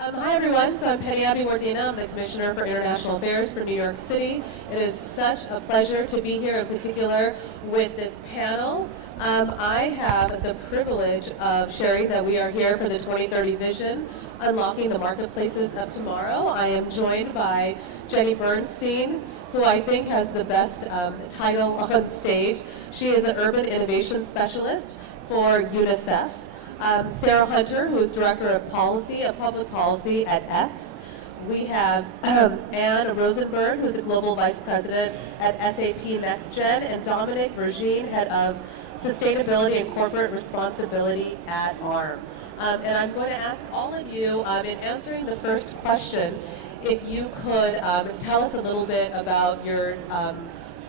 Hi everyone, so I'm Abeywardena. I'm the Commissioner for International Affairs for New York City. It is such a pleasure to be here in particular with this panel. I have the privilege of sharing that we are here for the 2030 Vision, Unlocking the Marketplaces of Tomorrow. I am joined by Jennie Bernstein, who I think has the best title on stage. She is an Urban Innovation Specialist for Unicef. Sarah Hunter, who is Director of Public Policy at X. We have Anne Rosenberg, who's a Global Vice President at SAP NextGen, and Dominic, Vergine, Head of Sustainability and Corporate Responsibility at ARM. And I'm going to ask all of you, in answering the first question, if you could tell us a little bit about your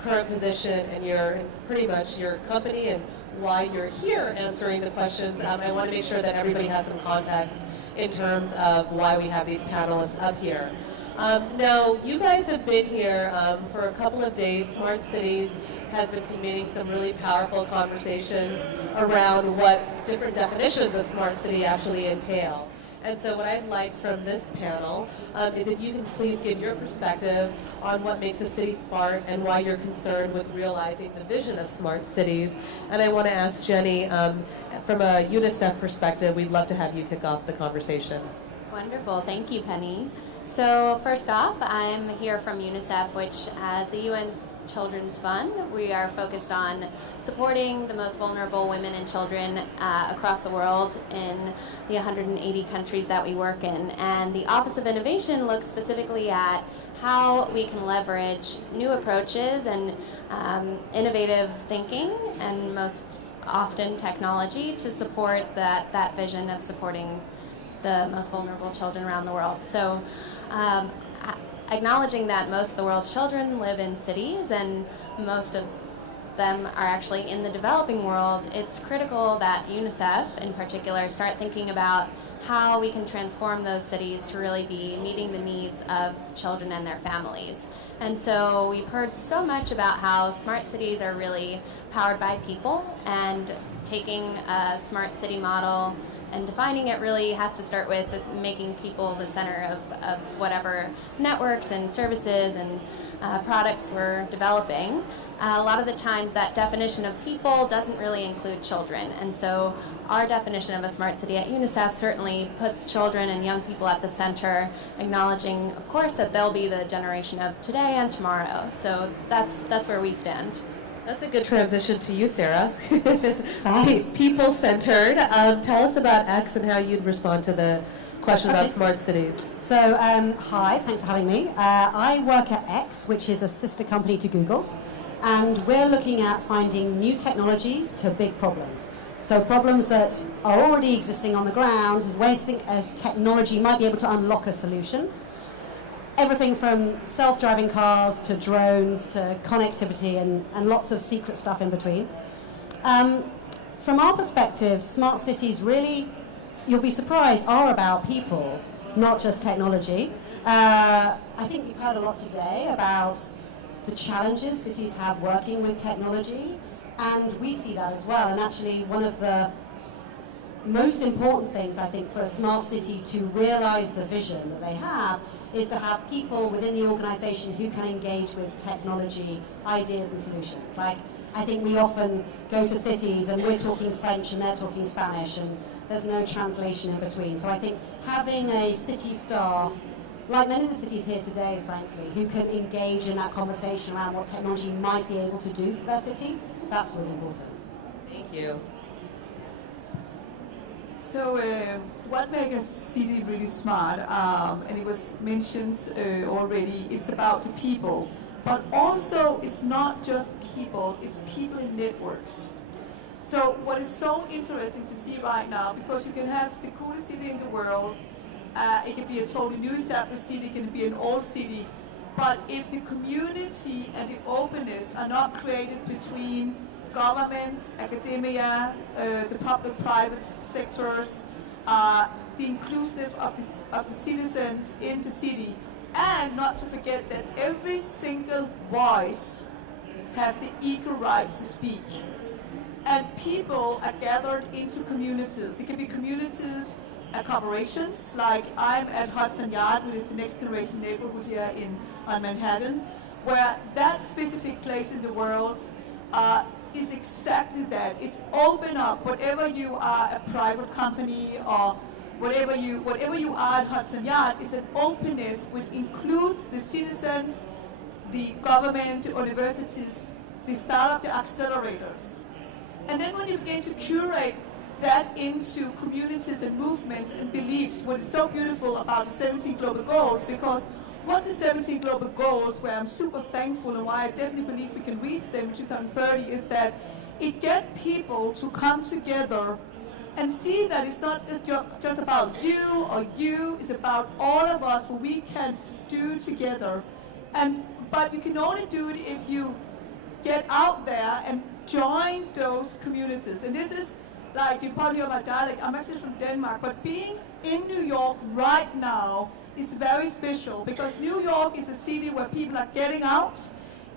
current position and pretty much your company and why you're here answering the questions. I want to make sure that everybody has some context in terms of why we have these panelists up here. Now, you guys have been here for a couple of days. Smart Cities has been convening some really powerful conversations around what different definitions of smart city actually entail. And so what I'd like from this panel is if you can please give your perspective on what makes a city smart and why you're concerned with realizing the vision of smart cities. And I want to ask Jennie, from a UNICEF perspective, we'd love to have you kick off the conversation. Wonderful. Thank you, Penny. So first off, I'm here from UNICEF, which, as the UN's Children's Fund, we are focused on supporting the most vulnerable women and children across the world in the 180 countries that we work in. And the Office of Innovation looks specifically at how we can leverage new approaches and innovative thinking, and most often technology, to support that vision of supporting the most vulnerable children around the world. So acknowledging that most of the world's children live in cities and most of them are actually in the developing world, it's critical that UNICEF in particular start thinking about how we can transform those cities to really be meeting the needs of children and their families. And so we've heard so much about how smart cities are really powered by people, and taking a smart city model and defining it really has to start with making people the center of whatever networks and services and products we're developing. A lot of the times that definition of people doesn't really include children, and so our definition of a smart city at UNICEF certainly puts children and young people at the center, acknowledging, of course, that they'll be the generation of today and tomorrow. So that's where we stand. That's a good transition to you, Sarah. Thanks. People-centered. Tell us about X and how you'd respond to the question about smart cities. So, hi, thanks for having me. I work at X, which is a sister company to Google, and we're looking at finding new technologies to big problems. So problems that are already existing on the ground, where I think a technology might be able to unlock a solution. Everything from self-driving cars to drones to connectivity and lots of secret stuff in between. From our perspective, smart cities really, you'll be surprised, are about people, not just technology. I think you've heard a lot today about the challenges cities have working with technology, and we see that as well. And actually, one of the most important things, I think, for a smart city to realize the vision that they have is to have people within the organization who can engage with technology, ideas and solutions. Like, I think we often go to cities and we're talking French and they're talking Spanish and there's no translation in between. So I think having a city staff, like many of the cities here today, frankly, who can engage in that conversation around what technology might be able to do for their city, that's really important. Thank you. So what makes a city really smart, and it was mentioned already, it's about the people. But also it's not just people, it's people in networks. So what is so interesting to see right now, because you can have the coolest city in the world, it can be a totally new established city, it can be an old city, but if the community and the openness are not created between government, academia, the public-private sectors, the inclusive of the citizens in the city, and not to forget that every single voice have the equal rights to speak. And people are gathered into communities. It can be communities corporations. Like I'm at Hudson Yard, which is the next generation neighborhood here on Manhattan, where that specific place in the world is exactly that. It's open up. Whatever you are, a private company or whatever you are at Hudson Yard, is an openness which includes the citizens, the government, the universities, the startup, the accelerators. And then when you begin to curate that into communities and movements and beliefs, what is so beautiful about the 17 Global Goals, because what the 17 Global Goals, where I'm super thankful and why I definitely believe we can reach them in 2030, is that it gets people to come together and see that it's not just about you or you, it's about all of us, what we can do together. But you can only do it if you get out there and join those communities. And this is, like, you probably hear my dialect, I'm actually from Denmark, but being in New York right now is very special, because New York is a city where people are getting out,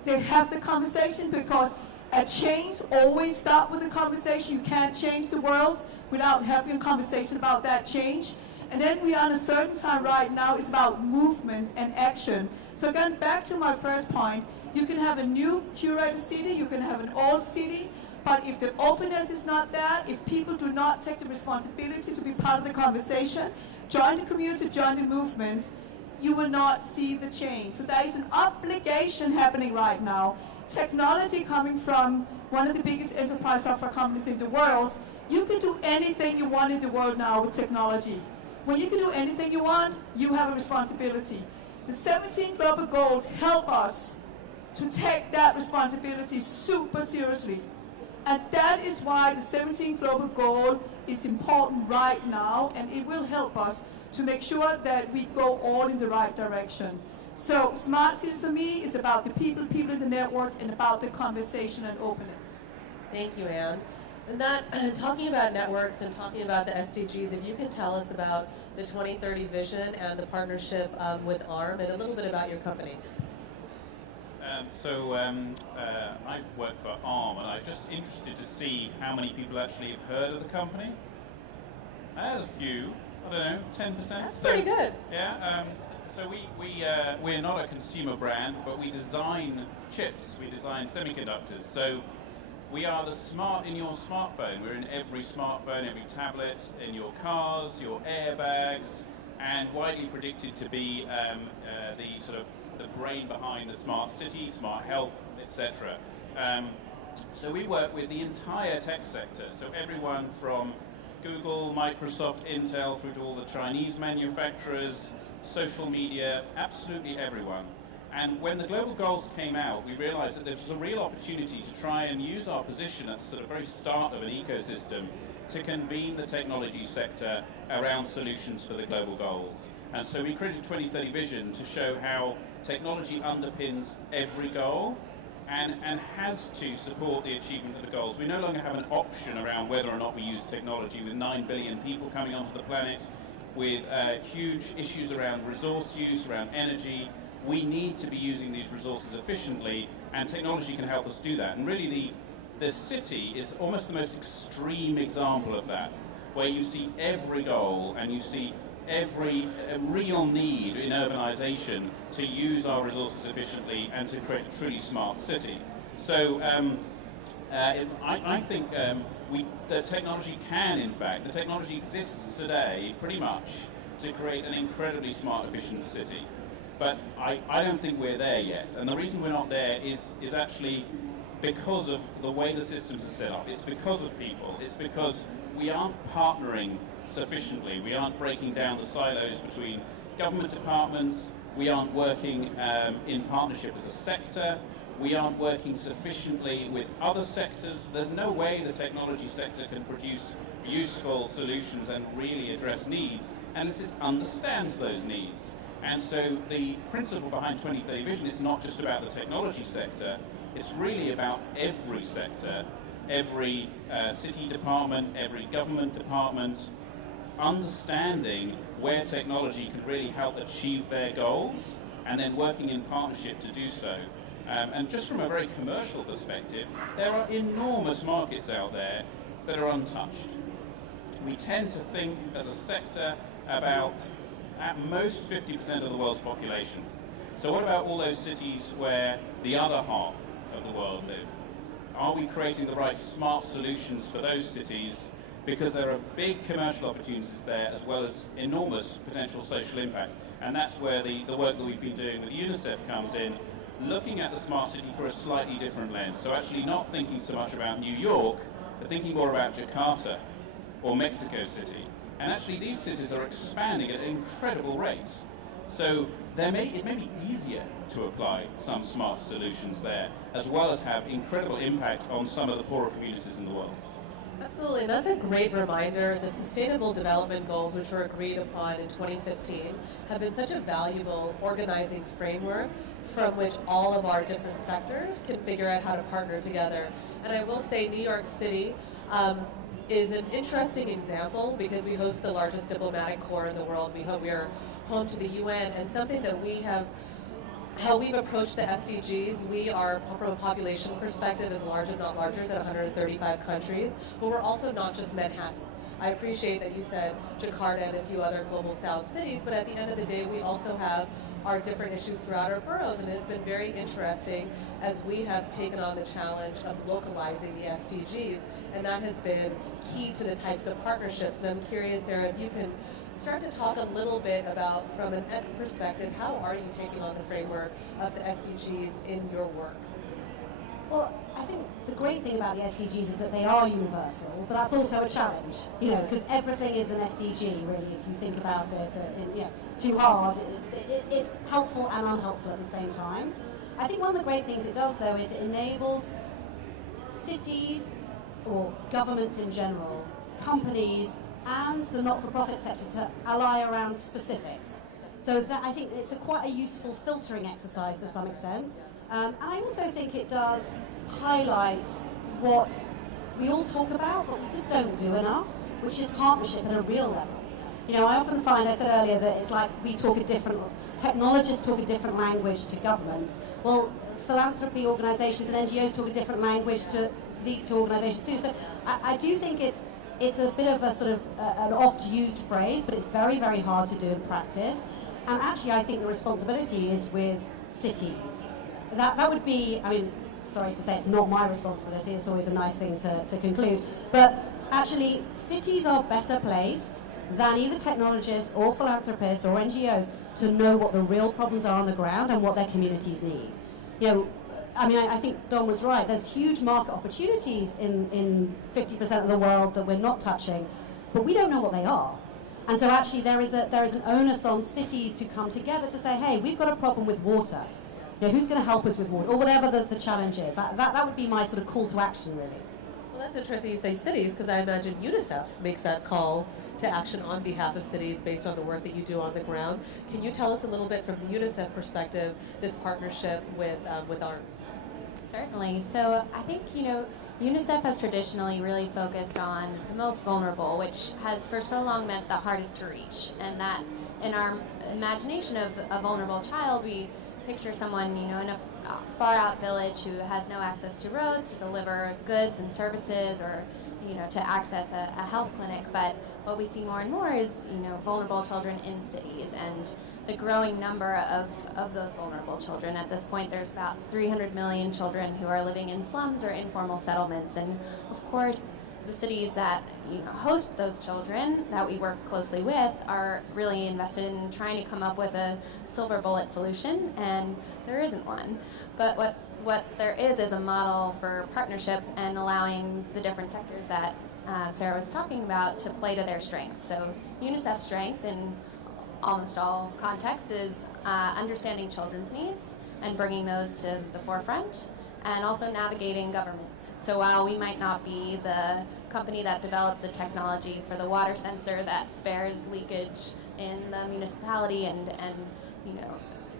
they have the conversation, because a change always starts with a conversation. You can't change the world without having a conversation about that change. And then we are in a certain time right now, it's about movement and action. So again, back to my first point, you can have a new curated city, you can have an old city, but if the openness is not there, if people do not take the responsibility to be part of the conversation, join the community, join the movements, you will not see the change. So there is an obligation happening right now. Technology coming from one of the biggest enterprise software companies in the world, you can do anything you want in the world now with technology. When you can do anything you want, you have a responsibility. The 17 Global Goals help us to take that responsibility super seriously. And that is why the 17 Global Goal is important right now, and it will help us to make sure that we go all in the right direction. So smart cities to me is about the people in the network, and about the conversation and openness. Thank you, Anne. And that, talking about networks and talking about the SDGs, if you can tell us about the 2030 Vision and the partnership with ARM, and a little bit about your company. I work for ARM, and I'm just interested to see how many people actually have heard of the company. There's a few, I don't know, 10%. That's pretty good. Yeah. So we're not a consumer brand, but we design chips. We design semiconductors. So we are the smart in your smartphone. We're in every smartphone, every tablet, in your cars, your airbags, and widely predicted to be the brain behind the smart city, smart health, etc. So we work with the entire tech sector. So everyone from Google, Microsoft, Intel, through to all the Chinese manufacturers, social media, absolutely everyone. And when the global goals came out, we realized that there was a real opportunity to try and use our position at the sort of very start of an ecosystem to convene the technology sector around solutions for the global goals. And so we created 2030 Vision to show how technology underpins every goal and has to support the achievement of the goals. We no longer have an option around whether or not we use technology. With 9 billion people coming onto the planet, with huge issues around resource use, around energy, we need to be using these resources efficiently, and technology can help us do that. And really the city is almost the most extreme example of that, where you see every goal and you see every real need in urbanization to use our resources efficiently and to create a truly smart city. So I think the technology can, in fact, the technology exists today pretty much to create an incredibly smart, efficient city. But I don't think we're there yet. And the reason we're not there is actually because of the way the systems are set up. It's because of people. It's because we aren't partnering sufficiently. We aren't breaking down the silos between government departments. We aren't working in partnership as a sector. We aren't working sufficiently with other sectors. There's no way the technology sector can produce useful solutions and really address needs unless it understands those needs. And so the principle behind 2030 Vision is not just about the technology sector, it's really about every sector, every city department, every government department, understanding where technology can really help achieve their goals, and then working in partnership to do so. And just from a very commercial perspective, there are enormous markets out there that are untouched. we tend to think as a sector about at most 50% of the world's population. So what about all those cities where the other half of the world live? Are we creating the right smart solutions for those cities? Because there are big commercial opportunities there as well as enormous potential social impact. And that's where the work that we've been doing with UNICEF comes in, looking at the smart city through a slightly different lens. So actually not thinking so much about New York, but thinking more about Jakarta or Mexico City. And actually these cities are expanding at incredible rates. So it may be easier to apply some smart solutions there, as well as have incredible impact on some of the poorer communities in the world. Absolutely, that's a great reminder. The Sustainable Development Goals, which were agreed upon in 2015, have been such a valuable organizing framework from which all of our different sectors can figure out how to partner together. And I will say New York City is an interesting example because we host the largest diplomatic corps in the world. We are home to the UN, and something that we have, how we've approached the SDGs, we are, from a population perspective, is large if not larger than 135 countries, but we're also not just Manhattan. I appreciate that you said Jakarta and a few other global south cities, but at the end of the day, we also have our different issues throughout our boroughs, and it's been very interesting as we have taken on the challenge of localizing the SDGs, and that has been key to the types of partnerships. And I'm curious, Sarah, if you can start to talk a little bit about, from an X perspective, how are you taking on the framework of the SDGs in your work? Well, I think the great thing about the SDGs is that they are universal, but that's also a challenge, because everything is an SDG, really, if you think about it too hard. It's helpful and unhelpful at the same time. I think one of the great things it does, though, is it enables cities, or governments in general, companies, and the not-for-profit sector to ally around specifics. So that, I think it's quite a useful filtering exercise to some extent. And I also think it does highlight what we all talk about, but we just don't do enough, which is partnership at a real level. I often find, I said earlier, that it's like we talk a different, technologists talk a different language to governments. Well, philanthropy organizations and NGOs talk a different language to these two organizations too. So I do think it's a bit of a sort of an oft-used phrase, but it's very, very hard to do in practice. And actually, I think the responsibility is with cities. That would be, sorry to say it's not my responsibility, it's always a nice thing to conclude, but actually, cities are better placed than either technologists or philanthropists or NGOs to know what the real problems are on the ground and what their communities need. I think Don was right. There's huge market opportunities in 50% of the world that we're not touching, but we don't know what they are. And so actually there is an onus on cities to come together to say, hey, we've got a problem with water. Who's going to help us with water? Or whatever the challenge is. That would be my sort of call to action, really. Well, that's interesting you say cities, because I imagine UNICEF makes that call to action on behalf of cities based on the work that you do on the ground. Can you tell us a little bit from the UNICEF perspective, this partnership with ARM? Certainly. So I think, UNICEF has traditionally really focused on the most vulnerable, which has for so long meant the hardest to reach. And that in our imagination of a vulnerable child, we picture someone, in a far out village who has no access to roads to deliver goods and services or, to access a health clinic. But what we see more and more is, vulnerable children in cities and the growing number of those vulnerable children. At this point, there's about 300 million children who are living in slums or informal settlements. And of course, the cities that host those children that we work closely with are really invested in trying to come up with a silver bullet solution, and there isn't one. But what there is a model for partnership and allowing the different sectors that Sarah was talking about to play to their strengths. So UNICEF's strength in almost all contexts is understanding children's needs and bringing those to the forefront, and also navigating governments. So while we might not be the company that develops the technology for the water sensor that spares leakage in the municipality and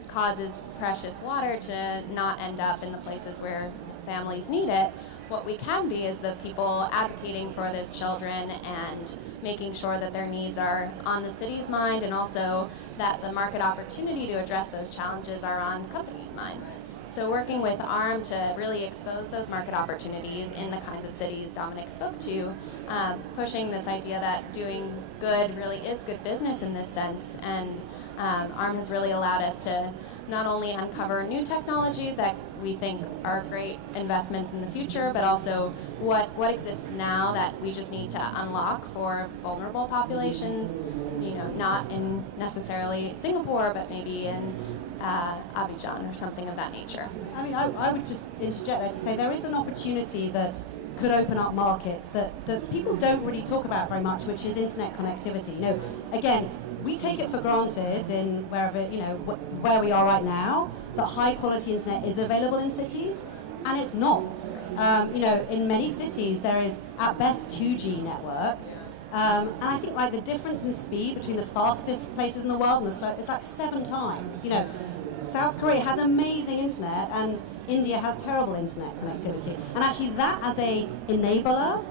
causes precious water to not end up in the places where families need it, what we can be is the people advocating for those children and making sure that their needs are on the city's mind, and also that the market opportunity to address those challenges are on companies' minds. So working with ARM to really expose those market opportunities in the kinds of cities Dominic spoke to, pushing this idea that doing good really is good business in this sense, and ARM has really allowed us to not only uncover new technologies that we think are great investments in the future, but also what exists now that we just need to unlock for vulnerable populations, not in necessarily Singapore, but maybe in Abidjan or something of that nature. I mean, I would just interject there to say there is an opportunity that could open up markets that people don't really talk about very much, which is internet connectivity. Again, we take it for granted in where we are right now, that high quality internet is available in cities, and it's not. In many cities there is at best 2G networks, and I think the difference in speed between the fastest places in the world and the slow is 7 times. South Korea has amazing internet and India has terrible internet connectivity, and actually that as a enabler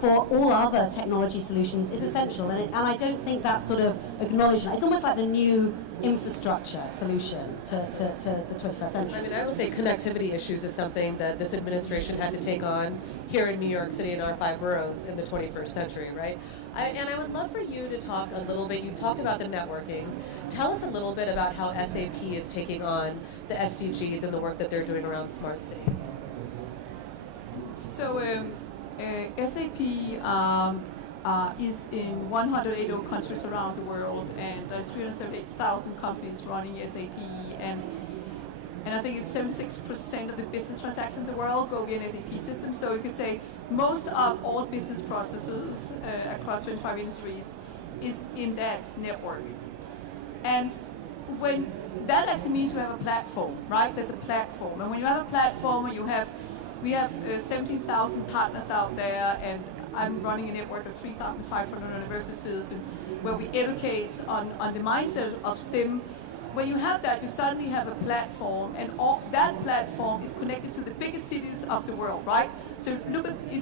for all other technology solutions is essential, and I don't think that's sort of acknowledged. It's almost like the new infrastructure solution to the 21st century. I mean, I will say connectivity issues is something that this administration had to take on here in New York City in our 5 boroughs in the 21st century, right? And I would love for you to talk a little bit, you talked about the networking. Tell us a little bit about how SAP is taking on the SDGs and the work that they're doing around smart cities. So SAP is in 180 countries around the world, and there's 378,000 companies running SAP, and I think it's 76% of the business transactions in the world go via an SAP system. So you could say most of all business processes across 25 industries is in that network. And when that actually means you have a platform, right? There's a platform, and when you have a platform, we have 17,000 partners out there, and I'm running a network of 3,500 universities, and where we educate on the mindset of STEM. When you have that, you suddenly have a platform, and that platform is connected to the biggest cities of the world, right? So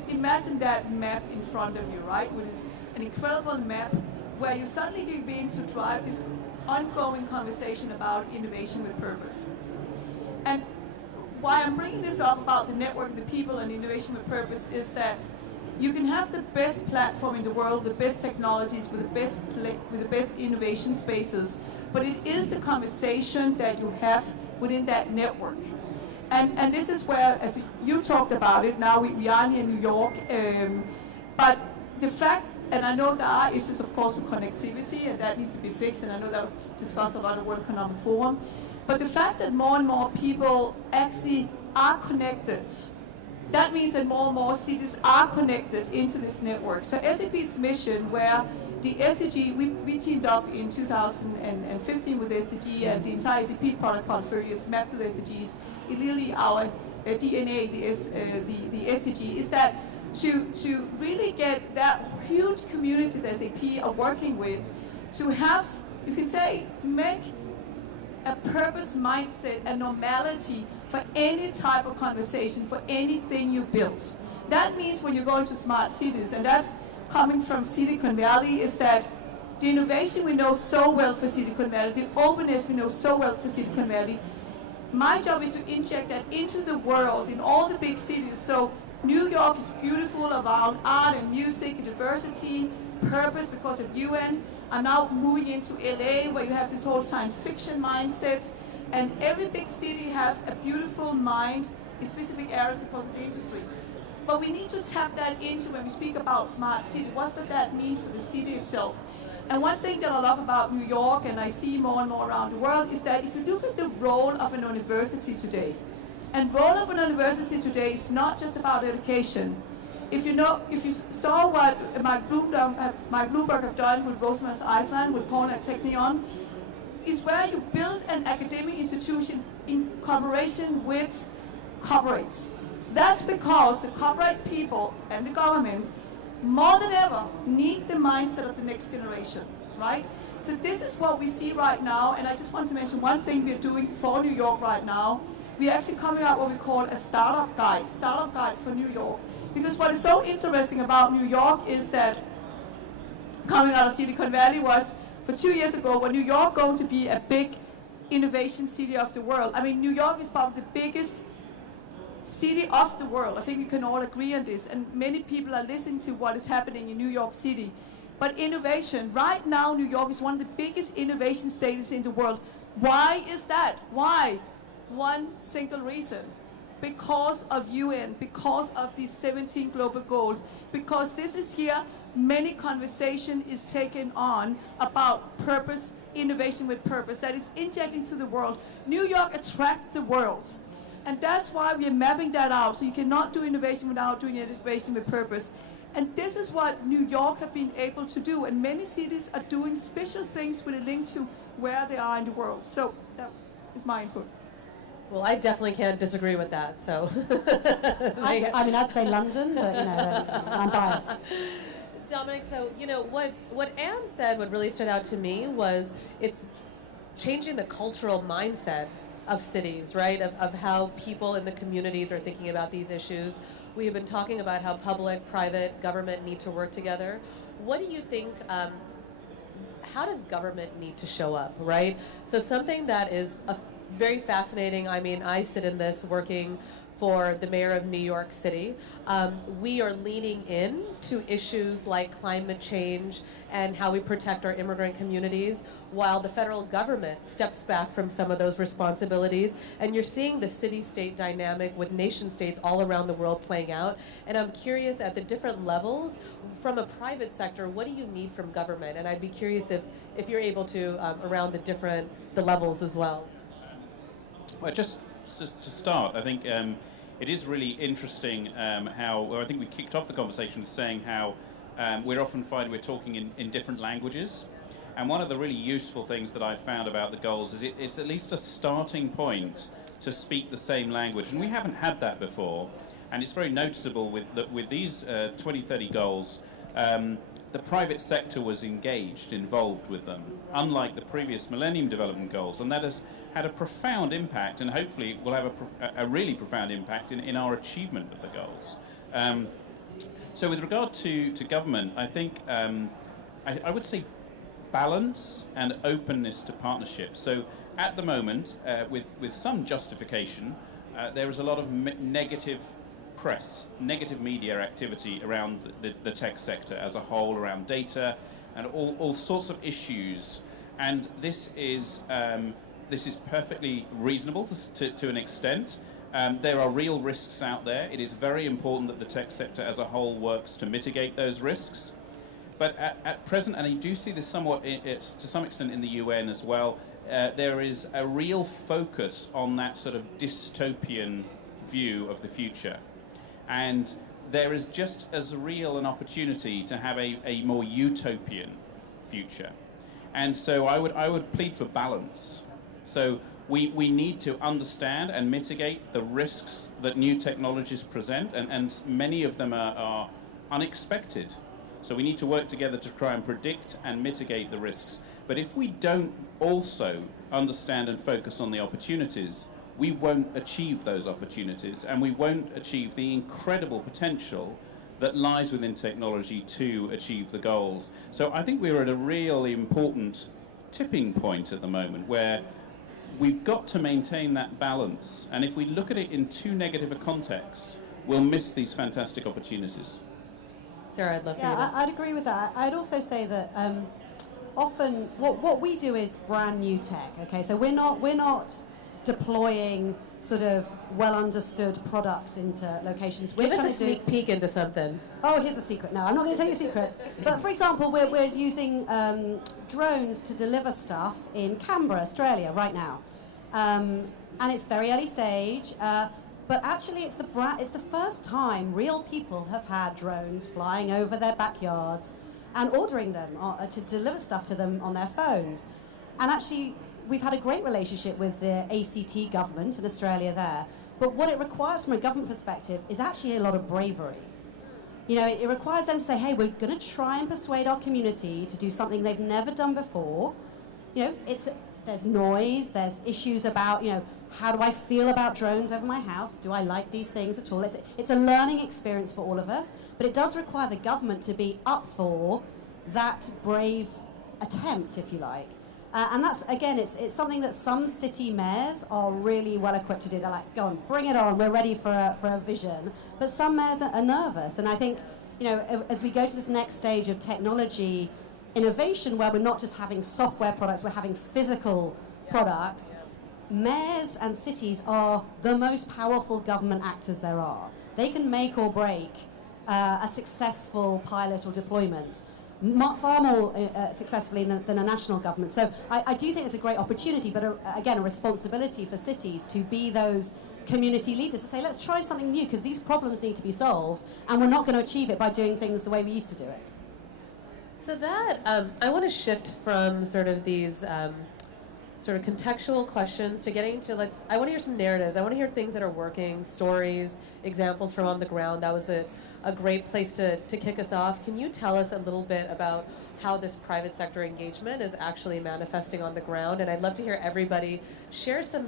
imagine that map in front of you, right? Which is an incredible map where you suddenly can begin to drive this ongoing conversation about innovation with purpose. And why I'm bringing this up about the network, the people, and innovation with purpose is that you can have the best platform in the world, the best technologies, with the best innovation spaces, but it is the conversation that you have within that network. And this is where, as you talked about it, now we are here in New York, but the fact, and I know there are issues, of course, with connectivity, and that needs to be fixed, and I know that was discussed a lot at World Economic Forum, but the fact that more and more people actually are connected, that means that more and more cities are connected into this network. So SAP's mission, where the SDG, we teamed up in 2015 with SDG, and the entire SAP product portfolio is mapped to the SDGs. It's literally our DNA, the SDG, is that to really get that huge community that SAP are working with, to have, you can say, make a purpose mindset, a normality for any type of conversation, for anything you build. That means when you go into smart cities, and that's coming from Silicon Valley, is that the innovation we know so well for Silicon Valley, the openness we know so well for Silicon Valley, my job is to inject that into the world, in all the big cities. So New York is beautiful around art and music, diversity, purpose because of UN. I'm now moving into LA, where you have this whole science fiction mindset, and every big city have a beautiful mind in specific areas because of the industry. But we need to tap that into when we speak about smart city. What does that mean for the city itself? And one thing that I love about New York, and I see more and more around the world, is that if you look at the role of an university today, and role of an university today is not just about education. If you saw what Mike Bloomberg have done with Rosenberg Iceland, with Paul at Technion, is where you build an academic institution in collaboration with corporates. That's because the corporate people and the government, more than ever, need the mindset of the next generation, right? So this is what we see right now, and I just want to mention one thing we're doing for New York right now. We're actually coming out what we call a startup guide for New York. Because what is so interesting about New York is that coming out of Silicon Valley was, for 2 years ago, when New York going to be a big innovation city of the world. I mean, New York is probably the biggest city of the world. I think we can all agree on this, and many people are listening to what is happening in New York City. But innovation, right now New York is one of the biggest innovation cities in the world. Why is that? Why? One single reason. Because of UN, because of these 17 global goals, because this is here, many conversation is taken on about purpose, innovation with purpose, that is injecting to the world. New York attracts the world. And that's why we are mapping that out. So you cannot do innovation without doing innovation with purpose. And this is what New York have been able to do. And many cities are doing special things with a link to where they are in the world. So that is my input. Well, I definitely can't disagree with that. So, I mean, I'd say London, but I'm biased. Dominic, so what Anne said, what really stood out to me was it's changing the cultural mindset of cities, right? Of how people in the communities are thinking about these issues. We have been talking about how public, private, government need to work together. What do you think? How does government need to show up, right? So something that is very fascinating. I mean, I sit in this working for the mayor of New York City. We are leaning in to issues like climate change and how we protect our immigrant communities, while the federal government steps back from some of those responsibilities. And you're seeing the city-state dynamic with nation-states all around the world playing out. And I'm curious, at the different levels, from a private sector, what do you need from government? And I'd be curious if you're able to, around the levels as well. Well, just to start, I think it is really interesting how I think we kicked off the conversation with saying how we're often find we're talking in different languages. And one of the really useful things that I've found about the goals is it's at least a starting point to speak the same language. And we haven't had that before. And it's very noticeable with these 2030 goals, the private sector was involved with them, unlike the previous Millennium Development Goals. And that has had a profound impact, and hopefully will have a really profound impact in our achievement of the goals. So with regard to government, I think I would say balance and openness to partnerships. So at the moment, with some justification, there is a lot of negative press, negative media activity around the tech sector as a whole, around data and all sorts of issues. And this is perfectly reasonable to an extent. There are real risks out there. It is very important that the tech sector as a whole works to mitigate those risks. But at present, and I do see this somewhat to some extent in the UN as well, there is a real focus on that sort of dystopian view of the future. And there is just as real an opportunity to have a more utopian future. And so I would plead for balance. So we need to understand and mitigate the risks that new technologies present, and many of them are unexpected. So we need to work together to try and predict and mitigate the risks. But if we don't also understand and focus on the opportunities, we won't achieve those opportunities, and we won't achieve the incredible potential that lies within technology to achieve the goals. So I think we're at a really important tipping point at the moment where we've got to maintain that balance, and if we look at it in too negative a context, we'll miss these fantastic opportunities. Sarah, I'd love for you to... I'd agree with that. I'd also say that often what we do is brand new tech. Okay, so we're not deploying sort of well understood products into locations. Give us a sneak peek into something. Oh, here's a secret. No, I'm not going to tell you secrets. But for example, we're using drones to deliver stuff in Canberra, Australia, right now, and it's very early stage. But actually, it's the first time real people have had drones flying over their backyards and ordering them to deliver stuff to them on their phones. And actually, we've had a great relationship with the ACT government in Australia there. But what it requires from a government perspective is actually a lot of bravery. You know, it requires them to say, hey, we're going to try and persuade our community to do something they've never done before. You know, there's noise, there's issues about, you know, how do I feel about drones over my house? Do I like these things at all? It's a learning experience for all of us, but it does require the government to be up for that brave attempt, if you like. And that's, again, it's something that some city mayors are really well equipped to do. They're like, go on, bring it on, we're ready for a vision. But some mayors are nervous. And I think, as we go to this next stage of technology innovation, where we're not just having software products, we're having physical products, mayors and cities are the most powerful government actors there are. They can make or break a successful pilot or deployment far more successfully than a national government. So I do think it's a great opportunity, but again, a responsibility for cities to be those community leaders to say, let's try something new, because these problems need to be solved, and we're not going to achieve it by doing things the way we used to do it. So that, I want to shift from sort of these sort of contextual questions to getting to, like, I want to hear some narratives. I want to hear things that are working, stories, examples from on the ground. That was a great place to kick us off. Can you tell us a little bit about how this private sector engagement is actually manifesting on the ground? And I'd love to hear everybody share some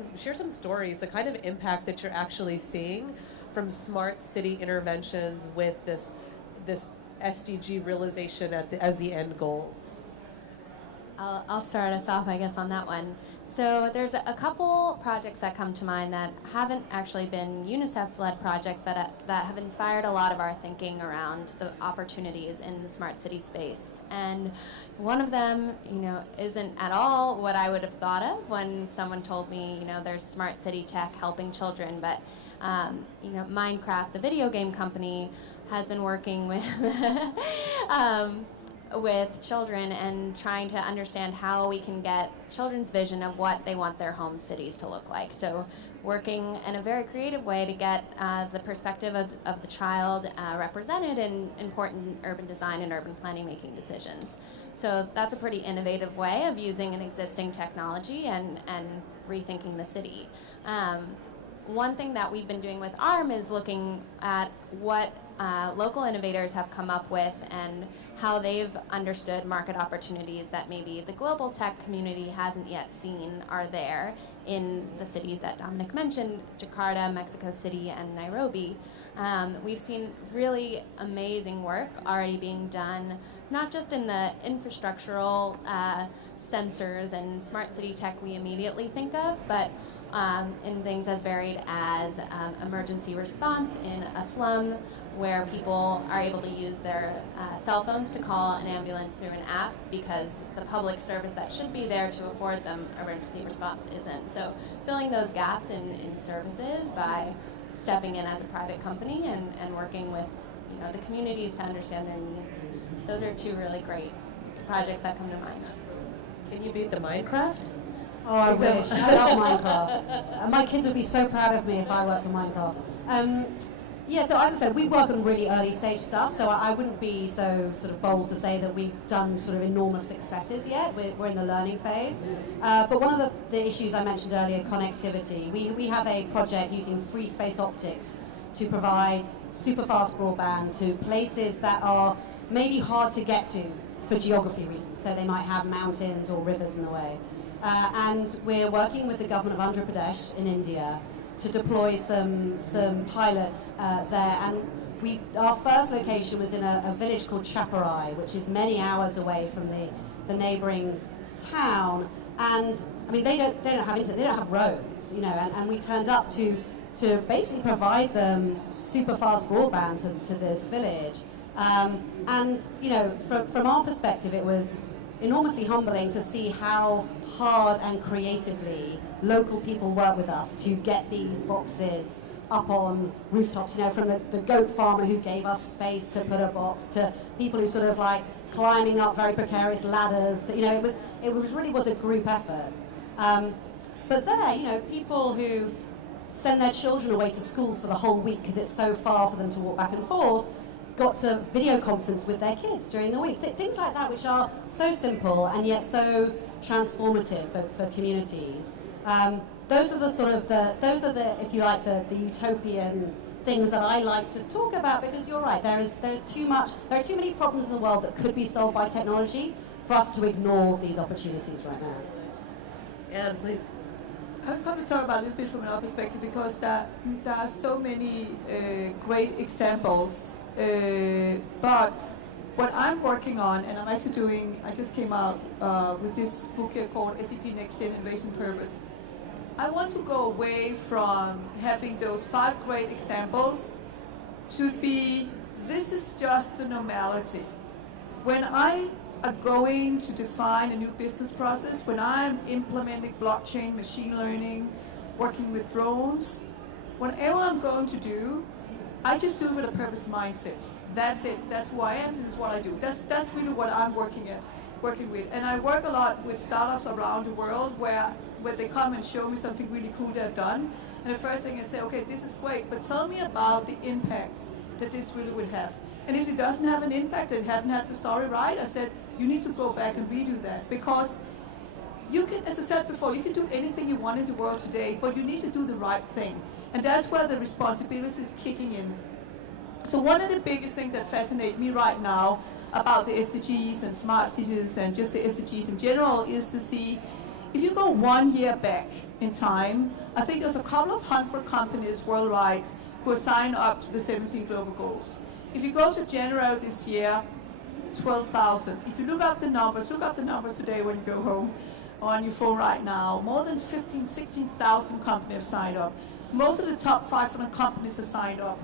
stories, the kind of impact that you're actually seeing from smart city interventions with this SDG realization as the end goal. I'll start us off, I guess, on that one. So there's a couple projects that come to mind that haven't actually been UNICEF-led projects, but that have inspired a lot of our thinking around the opportunities in the smart city space. And one of them, isn't at all what I would have thought of when someone told me, there's smart city tech helping children. But Minecraft, the video game company, has been working with with children and trying to understand how we can get children's vision of what they want their home cities to look like. So working in a very creative way to get the perspective of the child represented in important urban design and urban planning making decisions. So that's a pretty innovative way of using an existing technology and rethinking the city. One thing that we've been doing with ARM is looking at what local innovators have come up with and how they've understood market opportunities that maybe the global tech community hasn't yet seen are there in the cities that Dominic mentioned, Jakarta, Mexico City, and Nairobi. We've seen really amazing work already being done, not just in the infrastructural sensors and smart city tech we immediately think of, but in things as varied as emergency response in a slum, where people are able to use their cell phones to call an ambulance through an app because the public service that should be there to afford them emergency response isn't. So filling those gaps in services by stepping in as a private company and working with the communities to understand their needs. Those are two really great projects that come to mind. Can you beat the Minecraft? Oh, I wish. I love Minecraft. My kids would be so proud of me if I worked for Minecraft. So as I said, we work on really early stage stuff, so I wouldn't be so sort of bold to say that we've done sort of enormous successes yet. We're in the learning phase. But one of the issues I mentioned earlier, connectivity, we have a project using free space optics to provide super fast broadband to places that are maybe hard to get to for geography reasons. So they might have mountains or rivers in the way. And we're working with the government of Andhra Pradesh in India to deploy some pilots there. And our first location was in a village called Chaparai, which is many hours away from the neighboring town. And I mean, they don't have internet, they don't have roads, and we turned up to basically provide them super fast broadband to this village. From our perspective, it was enormously humbling to see how hard and creatively local people work with us to get these boxes up on rooftops, from the goat farmer who gave us space to put a box to people who sort of like climbing up very precarious ladders to, it really was a group effort. But there, people who send their children away to school for the whole week because it's so far for them to walk back and forth, got to video conference with their kids during the week. Things like that, which are so simple and yet so transformative for communities. Those are the if you like, the utopian things that I like to talk about, because you're right, there are too many problems in the world that could be solved by technology for us to ignore these opportunities right now. Yeah, please. I'll probably talk about a little bit from our perspective, because there are so many great examples. But what I'm working on, and I'm actually doing, I just came out with this book here called SAP Next Gen Innovation Purpose. I want to go away from having those 5 great examples to be, this is just the normality. When I are going to define a new business process, when I'm implementing blockchain, machine learning, working with drones, whatever I'm going to do, I just do it with a purpose mindset. That's it. That's who I am. This is what I do. That's really what I'm working with. And I work a lot with startups around the world where they come and show me something really cool they've done. And the first thing I say, okay, this is great, but tell me about the impact that this really would have. And if it doesn't have an impact, they haven't had the story right, I said, you need to go back and redo that. Because you can, as I said before, you can do anything you want in the world today, but you need to do the right thing. And that's where the responsibility is kicking in. So one of the biggest things that fascinate me right now about the SDGs and smart cities and just the SDGs in general is to see, if you go 1 year back in time, I think there's a couple of 100 companies worldwide who are signed up to the 17 global goals. If you go to January this year, 12,000. If you look up the numbers today when you go home on your phone right now, more than 15, 16,000 companies have signed up. Most of the top 500 companies are signed up.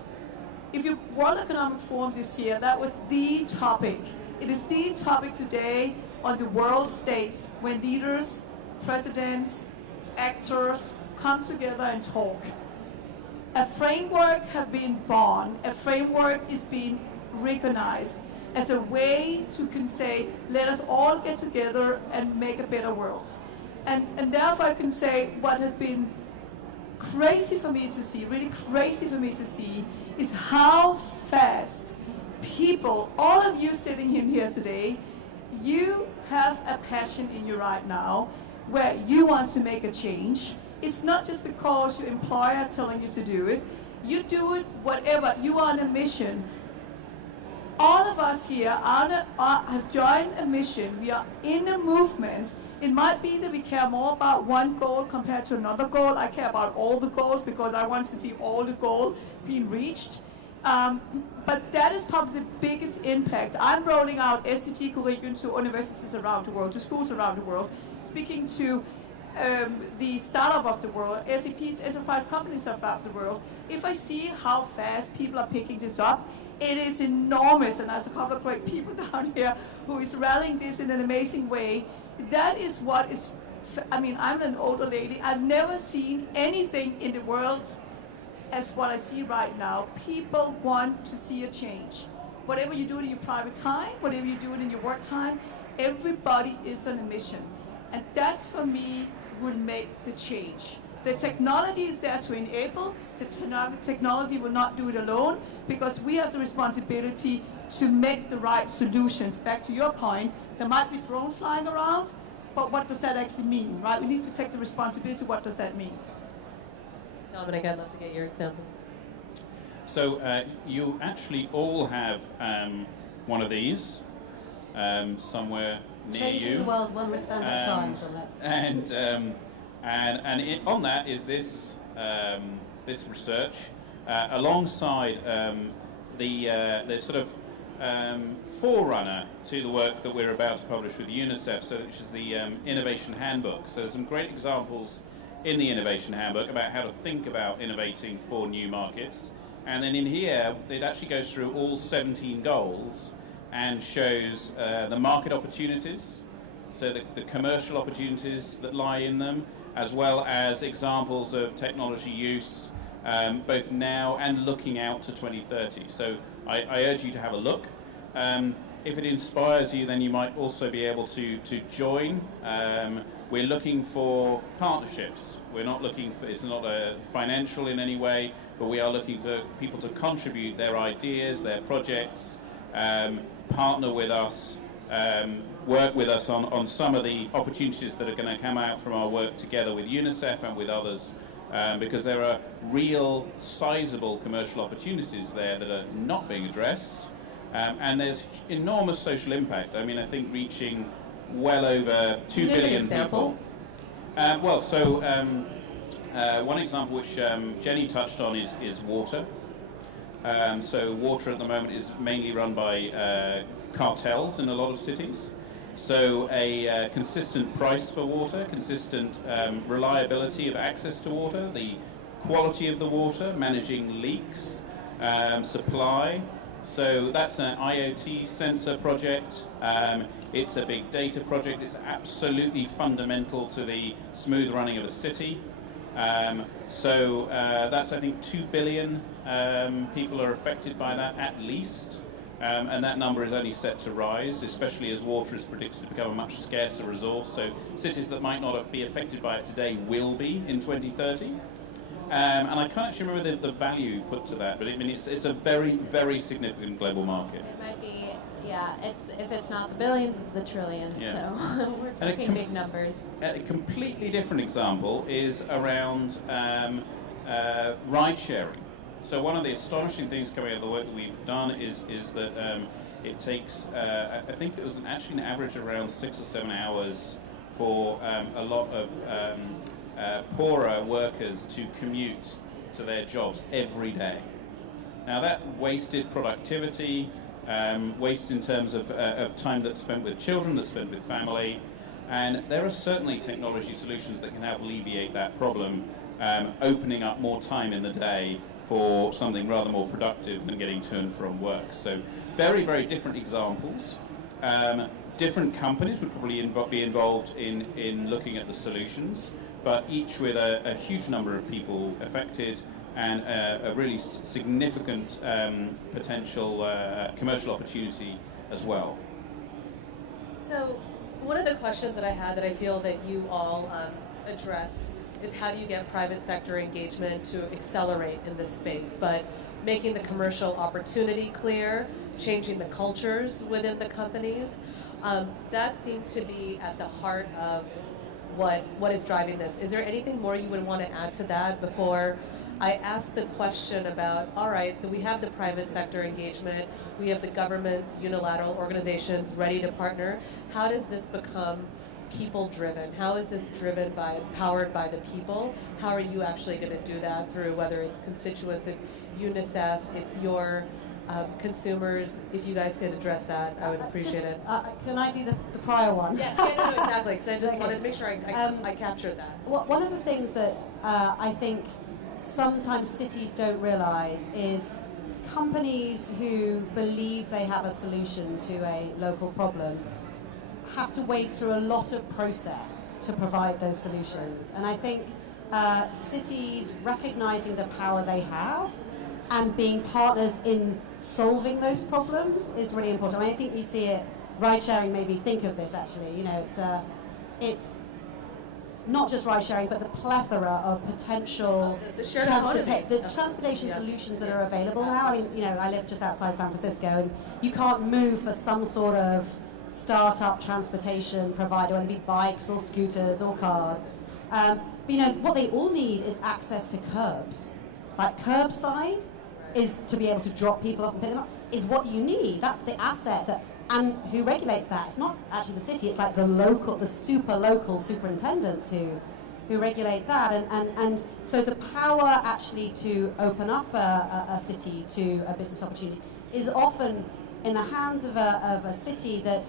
If you World Economic Forum this year, that was the topic. It is the topic today on the world stage when leaders, presidents, actors come together and talk. A framework has been born. A framework is being recognized as a way to can say, let us all get together and make a better world. And therefore I can say what has been crazy for me to see, really crazy for me to see, is how fast people, all of you sitting in here today, you have a passion in you right now where you want to make a change. It's not just because your employer telling you to do it. You do it whatever. You are on a mission. All of us here have joined a mission. We are in a movement. It might be that we care more about one goal compared to another goal. I care about all the goals because I want to see all the goals being reached. But that is probably the biggest impact. I'm rolling out SDG curriculum to universities around the world, to schools around the world, speaking to the startup of the world, SAP's enterprise companies around the world. If I see how fast people are picking this up, it is enormous, and there's a couple of great people down here who is rallying this in an amazing way. That is what is, I mean, I'm an older lady. I've never seen anything in the world as what I see right now. People want to see a change. Whatever you do in your private time, whatever you do in your work time, everybody is on a mission. And that's, for me, will make the change. The technology is there to enable. The technology will not do it alone because we have the responsibility to make the right solutions. Back to your point, there might be drones flying around, but what does that actually mean, right? We need to take the responsibility. What does that mean? Dominic, I'd love to get your examples. So you actually all have one of these somewhere near Changing you. the world one wristband at a time, Dominic. And on that is this this research alongside the sort of forerunner to the work that we're about to publish with Unicef, so which is the Innovation Handbook. So there's some great examples in the Innovation Handbook about how to think about innovating for new markets. And then in here, it actually goes through all 17 goals and shows the market opportunities, so the commercial opportunities that lie in them, as well as examples of technology use, both now and looking out to 2030. So I urge you to have a look. If it inspires you, then you might also be able to join. We're looking for partnerships. We're not looking for, it's not financial in any way, but we are looking for people to contribute their ideas, their projects, partner with us, work with us on some of the opportunities that are going to come out from our work together with UNICEF and with others, because there are real sizable commercial opportunities there that are not being addressed, and there's enormous social impact. I mean, I think reaching well over 2 billion people. One example which Jennie touched on is water. So water at the moment is mainly run by cartels in a lot of cities. So a consistent price for water, consistent reliability of access to water, the quality of the water, managing leaks, supply. So that's an IoT sensor project. It's a big data project. It's absolutely fundamental to the smooth running of a city. So that's, I think, 2 billion people are affected by that at least. And that number is only set to rise, especially as water is predicted to become a much scarcer resource. So cities that might not be affected by it today will be in 2030. And I can't actually remember the value put to that, but I mean it's a very, very significant global market. It might be, yeah. If it's not the billions, it's the trillions. Yeah. So we're talking big numbers. A completely different example is around ride sharing. So one of the astonishing things coming out of the work that we've done is that it takes, I think it was actually an average around 6 or 7 hours for a lot of poorer workers to commute to their jobs every day. Now that wasted productivity, waste in terms of time that's spent with children, that's spent with family, and there are certainly technology solutions that can help alleviate that problem, opening up more time in the day for something rather more productive than getting to and from work. So very, very different examples. Different companies would probably be involved in looking at the solutions, but each with a huge number of people affected and a really significant potential commercial opportunity as well. So one of the questions that I had that I feel that you all addressed is how do you get private sector engagement to accelerate in this space, but making the commercial opportunity clear, changing the cultures within the companies. That seems to be at the heart of what is driving this. Is there anything more you would want to add to that before I ask the question about, all right, so we have the private sector engagement, we have the governments, unilateral organizations ready to partner. How does this become people-driven? How is this powered by the people? How are you actually going to do that through whether it's constituents of UNICEF, it's your consumers? If you guys could address that, I would appreciate it. Can I do the prior one? Yes, no, exactly, because I just wanted to make sure I captured that. One of the things that I think sometimes cities don't realize is companies who believe they have a solution to a local problem have to wade through a lot of process to provide those solutions. And I think cities recognizing the power they have and being partners in solving those problems is really important. I mean, I think you see it, ride sharing made me think of this actually. You know, it's not just ride sharing, but the plethora of potential transportation solutions that are available now. I mean, you know, I live just outside San Francisco, and you can't move for some sort of startup transportation provider, whether it be bikes or scooters or cars. But you know, what they all need is access to curbs. Like curbside is to be able to drop people off and pick them up, is what you need. That's the asset that, and who regulates that? It's not actually the city, it's like the super local superintendents who regulate that. And so the power actually to open up a city to a business opportunity is often in the hands of a city that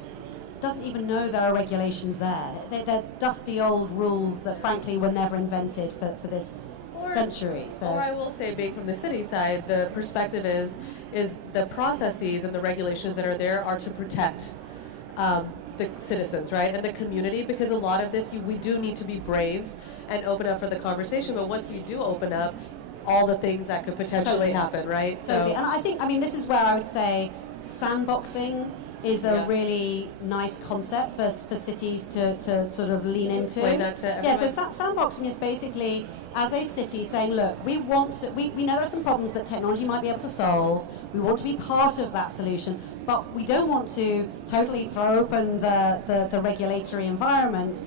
doesn't even know there are regulations there. They're dusty old rules that frankly were never invented for this century. So. Or I will say, being from the city side, the perspective is the processes and the regulations that are there are to protect the citizens, right, and the community, because a lot of this, we do need to be brave and open up for the conversation, but once we do open up, all the things that could potentially happen, right? Totally, and I think, I mean, this is where I would say sandboxing is a really nice concept for cities to sort of lean into. Explain that to everyone. So sandboxing is basically, as a city, saying, look, we know there are some problems that technology might be able to solve, we want to be part of that solution, but we don't want to totally throw open the regulatory environment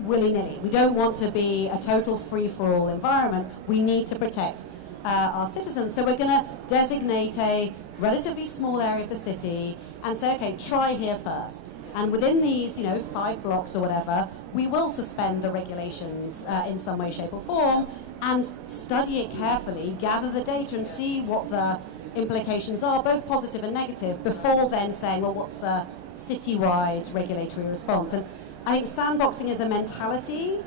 willy-nilly. We don't want to be a total free-for-all environment. We need to protect our citizens. So we're going to designate a relatively small area of the city and say, okay, try here first. And within these, 5 blocks or whatever, we will suspend the regulations in some way, shape or form and study it carefully, gather the data and see what the implications are, both positive and negative, before then saying, well, what's the citywide regulatory response? And I think sandboxing as a mentality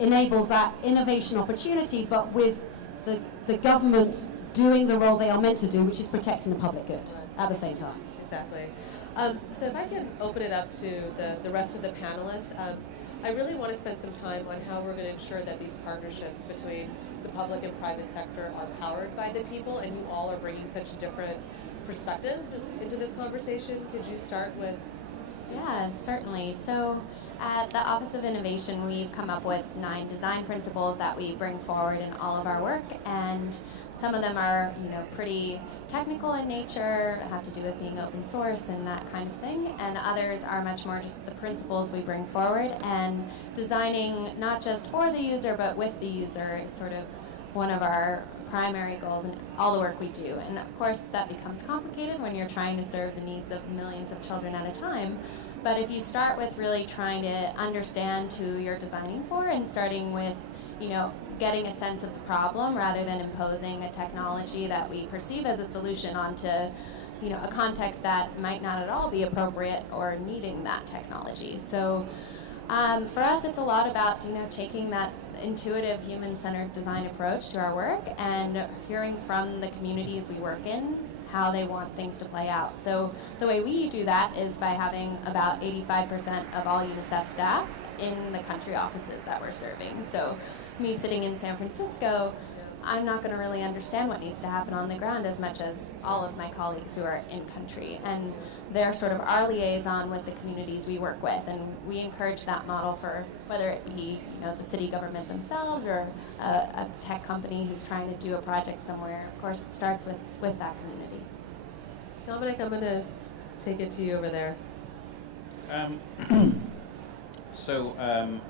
enables that innovation opportunity, but with the government doing the role they are meant to do, which is protecting the public good at the same time. Exactly. So if I can open it up to the rest of the panelists, I really want to spend some time on how we're going to ensure that these partnerships between the public and private sector are powered by the people, and you all are bringing such different perspectives into this conversation. Could you start with? Yeah, certainly. So at the Office of Innovation, we've come up with 9 design principles that we bring forward in all of our work, and some of them are, pretty technical in nature, have to do with being open source and that kind of thing, and others are much more just the principles we bring forward, and designing not just for the user but with the user is sort of one of our primary goals in all the work we do. And of course that becomes complicated when you're trying to serve the needs of millions of children at a time. But if you start with really trying to understand who you're designing for, and starting with, getting a sense of the problem rather than imposing a technology that we perceive as a solution onto, a context that might not at all be appropriate or needing that technology. So for us, it's a lot about, taking that intuitive, human-centered design approach to our work and hearing from the communities we work in how they want things to play out. So the way we do that is by having about 85% of all Unicef staff in the country offices that we're serving. So me sitting in San Francisco, I'm not going to really understand what needs to happen on the ground as much as all of my colleagues who are in country. And they're sort of our liaison with the communities we work with. And we encourage that model for whether it be, the city government themselves or a tech company who's trying to do a project somewhere. Of course, it starts with that community. Dominic, I'm going to take it to you over there. So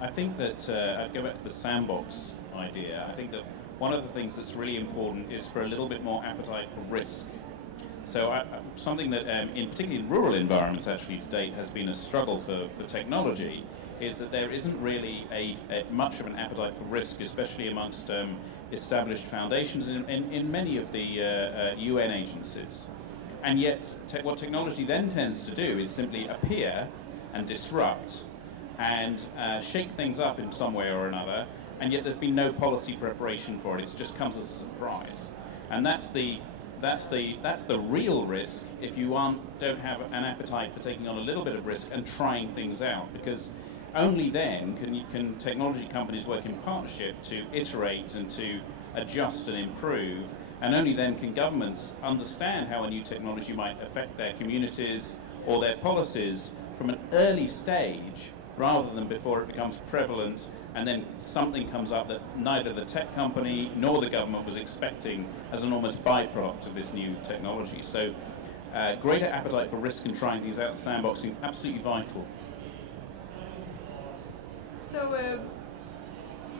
I think that I'd go back to the sandbox idea. I think that one of the things that's really important is for a little bit more appetite for risk. So something that, particularly in rural environments actually to date, has been a struggle for technology, is that there isn't really a much of an appetite for risk, especially amongst established foundations in many of the UN agencies. And yet what technology then tends to do is simply appear and disrupt and shake things up in some way or another, and yet there's been no policy preparation for it. It just comes as a surprise, and that's the real risk if you don't have an appetite for taking on a little bit of risk and trying things out, because only then can technology companies work in partnership to iterate and to adjust and improve, and only then can governments understand how a new technology might affect their communities or their policies from an early stage, rather than before it becomes prevalent and then something comes up that neither the tech company nor the government was expecting as an almost byproduct of this new technology. So greater appetite for risk and trying things out, sandboxing, absolutely vital. So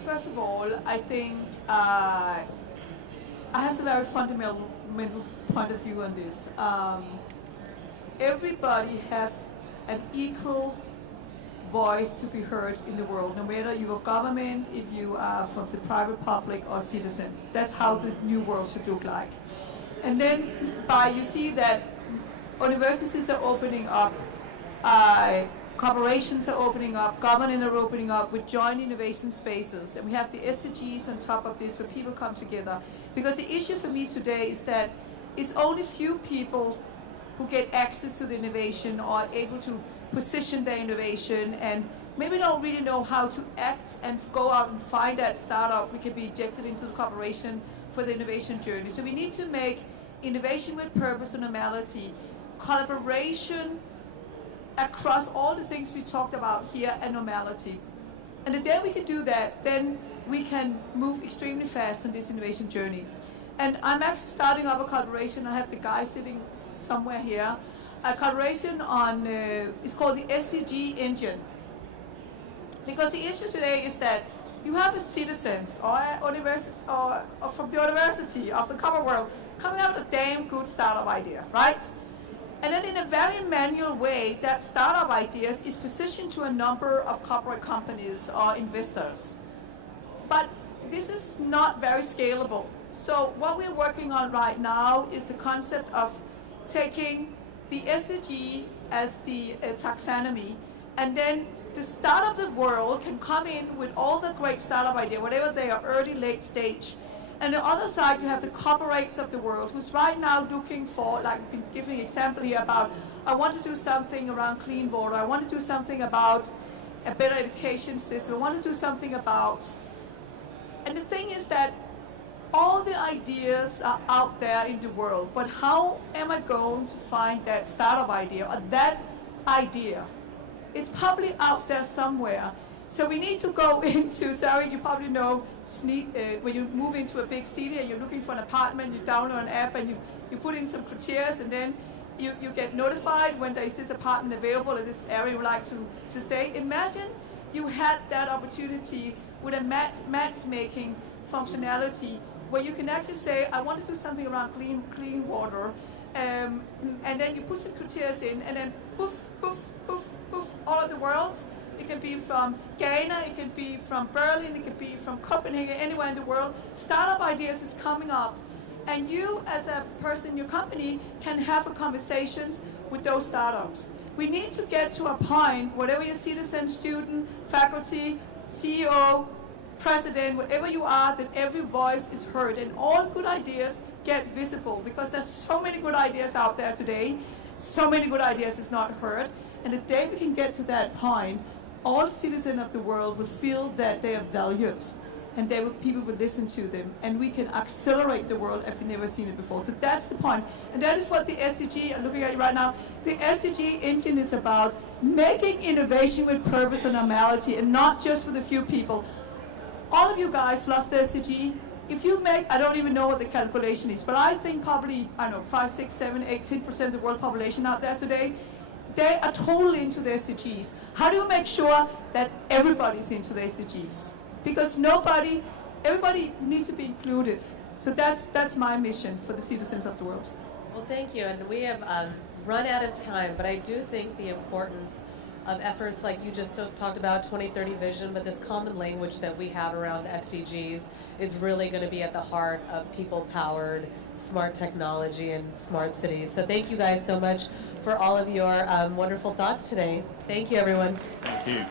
first of all, I think I have a very fundamental point of view on this. Everybody have an equal voice to be heard in the world, no matter you are government, if you are from the private public or citizens. That's how the new world should look like. And then you see that universities are opening up, corporations are opening up, government are opening up with joint innovation spaces, and we have the SDGs on top of this where people come together. Because the issue for me today is that it's only few people who get access to the innovation or are able to position their innovation, and maybe don't really know how to act and go out and find that startup we can be injected into the corporation for the innovation journey. So we need to make innovation with purpose and normality, collaboration across all the things we talked about here, and normality. And the day we can do that, then we can move extremely fast on this innovation journey. And I'm actually starting up a collaboration. I have the guy sitting somewhere here. A collaboration on, it's called the SCG engine. Because the issue today is that you have a citizens or from the university of the Commonwealth coming out with a damn good startup idea, right? And then in a very manual way, that startup ideas is positioned to a number of corporate companies or investors. But this is not very scalable. So what we're working on right now is the concept of taking the SDG as the taxonomy, and then the startup of the world can come in with all the great startup idea, whatever they are, early, late stage. And on the other side, you have the corporates of the world, who's right now looking for, like I've been giving an example here about, I want to do something around clean water, I want to do something about a better education system, I want to do something about, and the thing is that all the ideas are out there in the world, but how am I going to find that startup idea or that idea? It's probably out there somewhere. So we need to go into, sorry, you probably know, when you move into a big city and you're looking for an apartment, you download an app and you put in some criteria, and then you get notified when there is this apartment available in this area you would like to stay. Imagine you had that opportunity with a matchmaking functionality where you can actually say, I want to do something around clean water, and then you put some criteria in, and then poof, poof, poof, poof, all over the world. It can be from Ghana, it can be from Berlin, it can be from Copenhagen, anywhere in the world. Startup ideas is coming up, and you as a person in your company can have conversations with those startups. We need to get to a point, whatever your citizen, student, faculty, CEO, president, whatever you are, that every voice is heard and all good ideas get visible, because there's so many good ideas out there today, so many good ideas is not heard. And the day we can get to that point, all citizens of the world will feel that they are valued, and people will listen to them, and we can accelerate the world as we've never seen it before. So that's the point, and that is what the SDG, I'm looking at it right now, the SDG engine is about making innovation with purpose and normality, and not just for the few people. All of you guys love the SDG. If you make, I don't even know what the calculation is, but I think probably, I don't know, 5, 6, 7, 8, 10% of the world population out there today, they are totally into the SDGs. How do you make sure that everybody's into the SDGs? Because everybody needs to be included. So that's my mission for the citizens of the world. Well, thank you. And we have run out of time, but I do think the importance of efforts like you just talked about, 2030 Vision, but this common language that we have around the SDGs is really going to be at the heart of people-powered smart technology and smart cities. So thank you guys so much for all of your wonderful thoughts today. Thank you, everyone. Thank you.